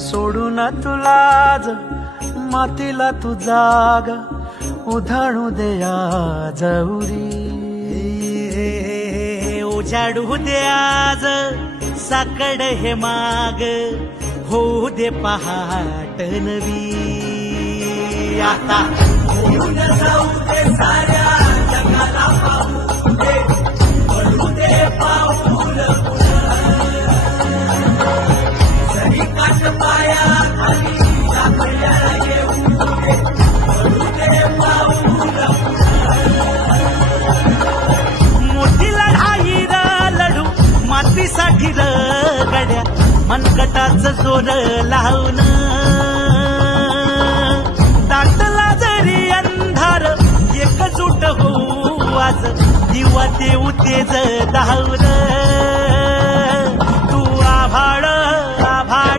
सोडून तुला मातीला तू जाग उधळू दे आज उरी. उजाडू दे आज साकड हे माग होऊ दे पहाट नवी. आता होऊन जाऊ दे साऱ्या जगाला पाहू दे पडू दे पाऊल सरी काट पाया खाली सापड्याला येऊ दे पडू दे पाऊल. मोठी लढाई लढू मातीसाठी गड्या मनगटाचं जोर लावून. दाटला जरी अंधार एकजूट होऊ आज दिवा देऊ तेज धावून. तू आभाळ